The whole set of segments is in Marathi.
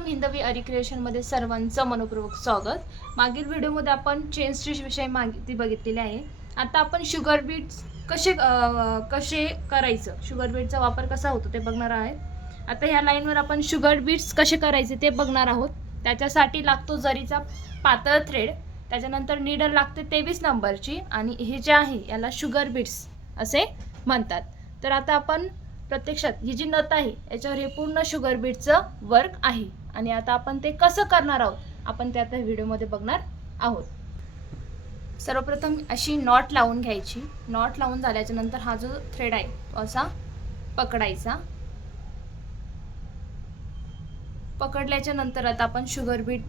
सर्वप्रथम हिंदवी अरी क्रिएशनमध्ये सर्वांचं मनपूर्वक स्वागत। मागील व्हिडिओमध्ये आपण चेन स्टिच विषयी माहिती बघितलेली आहे। आता आपण शुगर बीट्स कसे करायचं, शुगर बीटचा वापर कसा होतो ते बघणार आहोत। आता ह्या लाईनवर आपण शुगर बीट्स कसे करायचे ते बघणार आहोत। त्याच्यासाठी लागतो जरीचा पातळ थ्रेड, त्याच्यानंतर नीडल लागते 23 नंबरची आणि हे जे आहे याला शुगर बीट्स असे म्हणतात। तर आता आपण प्रत्यक्षात ही जी नथ आहे याच्यावर हे पूर्ण शुगर बीटचं वर्क आहे आणि आता आपण ते कसं करणार आहोत आपण ते आता व्हिडिओमध्ये बघणार आहोत। सर्वप्रथम अशी नॉट लावून घ्यायची। नॉट लावून झाल्याच्या नंतर हा जो थ्रेड आहे तो असा पकडायचा। पकडल्याच्या नंतर आता आपण शुगर बीट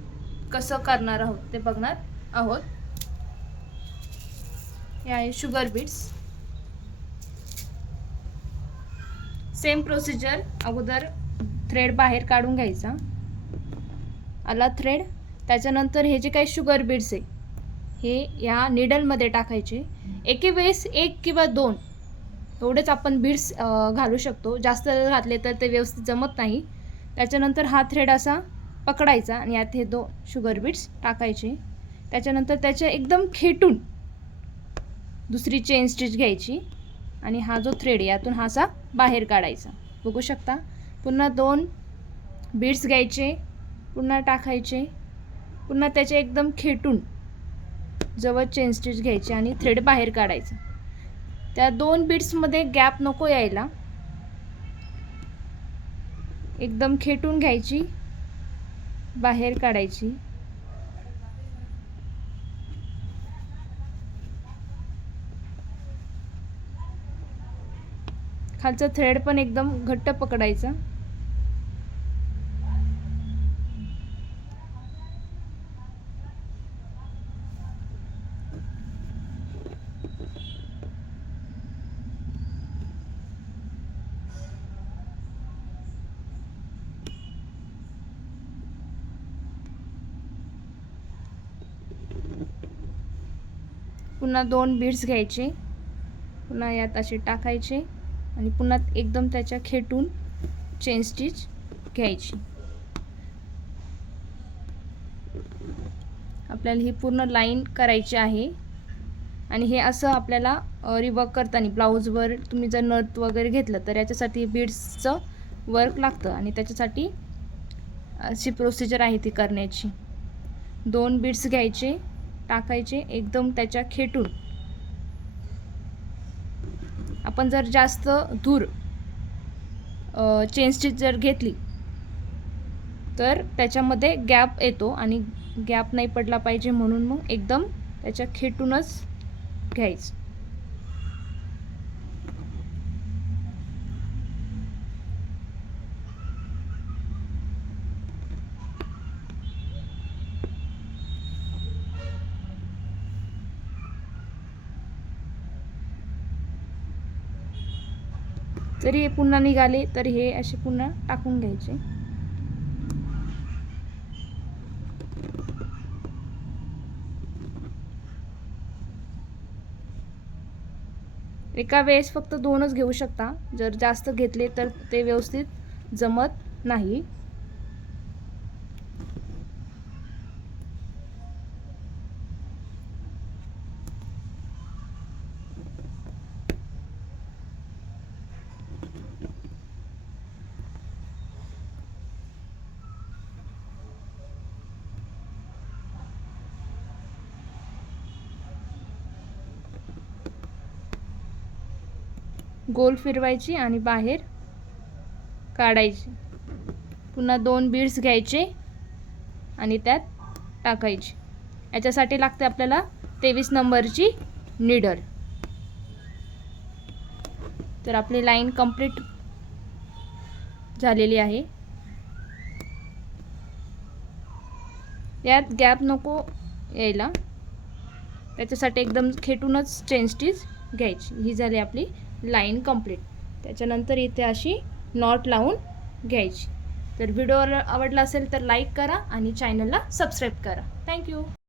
कसं करणार आहोत ते बघणार आहोत। हे आहे शुगर बीट्स। सेम प्रोसिजर, अगोदर थ्रेड बाहेर काढून घ्यायचा, आला थ्रेड, त्याच्यानंतर हे जे काही शुगर बीड्स आहे हे या नीडलमध्ये टाकायचे। एके वेळेस 1 किंवा 2 एवढेच आपण बीड्स घालू शकतो, जास्त घातले तर ते व्यवस्थित जमत नाही। त्याच्यानंतर हा थ्रेड असा पकडायचा आणि यात हे 2 शुगर बीड्स टाकायचे। त्याच्यानंतर त्याच्या एकदम खेटून दुसरी चेन स्टिच घ्यायची आणि हा जो थ्रेड यातून हा असा बाहेर काढायचा। बघू शकता, पुन्हा 2 बीड्स घ्यायचे, पुन्हा टाकायचे, पुन्हा त्याचे एकदम खेटून जवळ चेन स्टिच घ्यायची आणि थ्रेड बाहेर काढायचा। त्या 2 बीड्समध्ये गॅप नको यायला, एकदम खेटून घ्यायची, बाहेर काढायची। खालचा थ्रेड पण एकदम घट्ट पकडायचा। पुन्हा 2 बीड्स घ्यायचे, पुन्हा यात असे टाकायचे आणि पुन्हा एकदम त्याच्या खेटून चेन स्टिच घ्यायची। आपल्याला ही पूर्ण लाईन करायची आहे आणि हे असं आपल्याला रिवर्क करताना ब्लाऊजवर तुम्ही जर नथ वगैरे घेतलं तर याच्यासाठी बीड्सचं वर्क लागतं आणि त्याच्यासाठी अशी प्रोसिजर आहे ती करण्याची। 2 बीड्स घ्यायचे, टाकायचे, एकदम त्याच्या खेटून। आपण जर जास्त दूर चेन स्टिच जर घेतली तर त्याच्यामध्ये गॅप येतो आणि गॅप नाही पडला पाहिजे म्हणून मग एकदम त्याच्या खेटूनच घ्यायचं। जरी हे पुन्हा निघाले तर हे असे पुन्हा टाकून घ्यायचे। एका वेळेस फक्त 2च घेऊ शकता, जर जास्त घेतले तर ते व्यवस्थित जमत नाही। गोल फिरवायची आणि बाहेर काढायची। पुन्हा 2 बीड्स घ्यायचे आणि त्यात टाकायची। याच्यासाठी लागते आपल्याला 23 नंबरची नीडल। तर आपली लाईन कंप्लीट झालेली आहे। यात गॅप नको यायला, त्याच्यासाठी एकदम खेटूनच चेन स्टिच घ्यायची। ही झाली आपली लाईन कंप्लीट। त्याच्यानंतर इथे अशी नॉट लावून घ्यायची। तर व्हिडिओ आवडला असेल तर लाईक करा आणि चॅनलला सबस्क्राईब करा। थँक्यू।